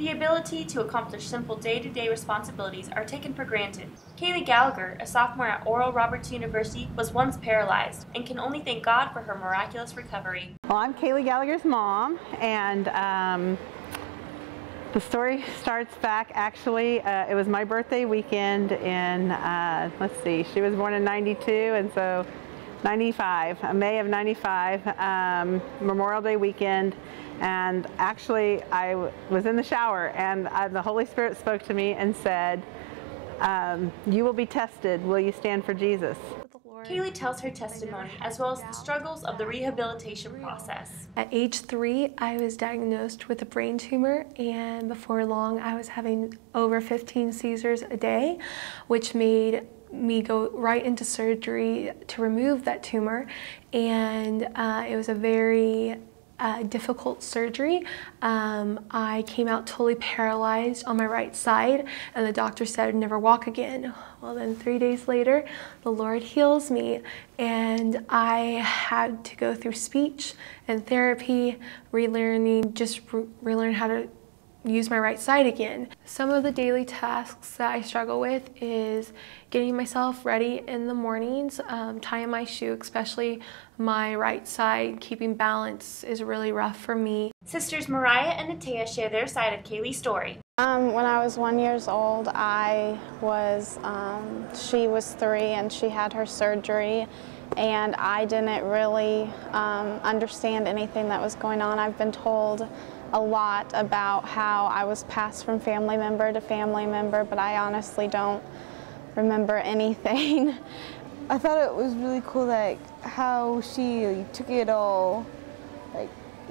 The ability to accomplish simple day-to-day responsibilities are taken for granted. Kaylee Gallagher, a sophomore at Oral Roberts University, was once paralyzed and can only thank God for her miraculous recovery. Well, I'm Kaylee Gallagher's mom, and the story starts back, actually, it was my birthday weekend in, let's see, she was born in '92, and so 95, May of '95, Memorial Day weekend. And actually, I was in the shower, and the Holy Spirit spoke to me and said, you will be tested. Will you stand for Jesus? Kaylee tells her testimony as well as the struggles of the rehabilitation process. At age 3, I was diagnosed with a brain tumor, and before long I was having over 15 seizures a day, which made me go right into surgery to remove that tumor. And it was a very difficult surgery. I came out totally paralyzed on my right side, and the doctor said I'd never walk again. Well, then 3 days later, the Lord heals me, and I had to go through speech and therapy, relearn how to use my right side again. Some of the daily tasks that I struggle with is getting myself ready in the mornings, tying my shoe, especially my right side. Keeping balance is really rough for me. Sisters Mariah and Natea share their side of Kaylee's story. When I was 1 year old, she was 3 and she had her surgery, and I didn't really understand anything that was going on. I've been told a lot about how I was passed from family member to family member, but I honestly don't remember anything. I thought it was really cool, like how she took it all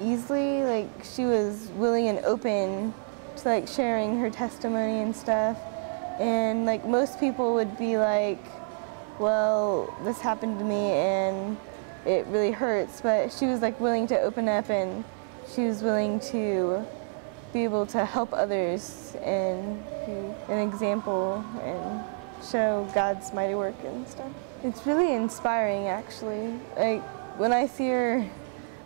easily. Like she was willing and open to sharing her testimony and stuff. And most people would be like, well, this happened to me and it really hurts, but she was willing to open up, and she was willing to be able to help others and be an example and show God's mighty work and stuff. It's really inspiring, actually. When I see her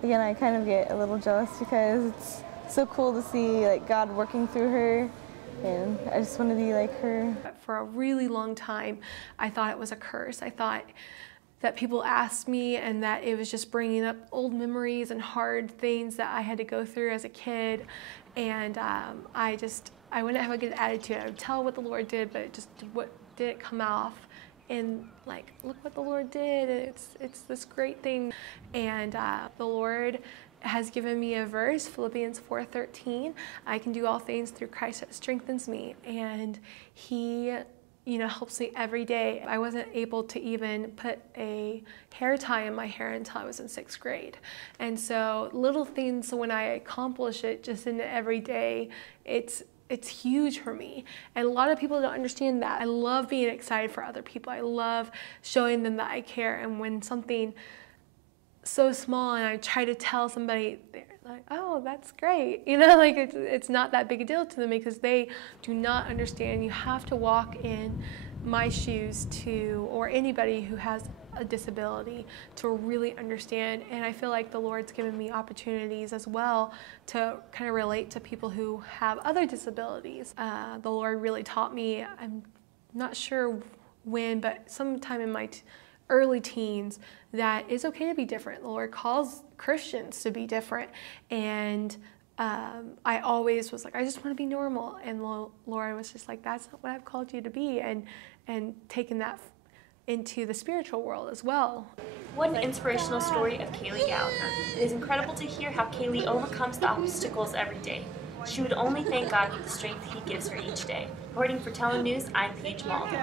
again, I kind of get a little jealous because it's so cool to see God working through her, and I just want to be like her. For a really long time, I thought it was a curse. I thought that people asked me and that it was just bringing up old memories and hard things that I had to go through as a kid. And I wouldn't have a good attitude. I would tell what the Lord did, but it just didn't come off. And look what the Lord did. It's this great thing. And the Lord has given me a verse, Philippians 4:13. I can do all things through Christ that strengthens me. And He helps me every day. I wasn't able to even put a hair tie in my hair until I was in 6th grade. And so little things, when I accomplish it just in the everyday, it's huge for me. And a lot of people don't understand that. I love being excited for other people. I love showing them that I care. And when something so small and I try to tell somebody, they're like, oh, that's great. It's not that big a deal to them because they do not understand. You have to walk in my shoes or anybody who has a disability to really understand. And I feel like the Lord's given me opportunities as well to kind of relate to people who have other disabilities. The Lord really taught me, I'm not sure when, but sometime in my early teens, that it's okay to be different. The Lord calls Christians to be different. And I always was like, I just want to be normal. And the Lord was just like, that's not what I've called you to be. And taking that into the spiritual world as well. What an inspirational story of Kaylee Gallagher. It is incredible to hear how Kaylee overcomes the obstacles every day. She would only thank God for the strength He gives her each day. Reporting for Tele News, I'm Paige Malden.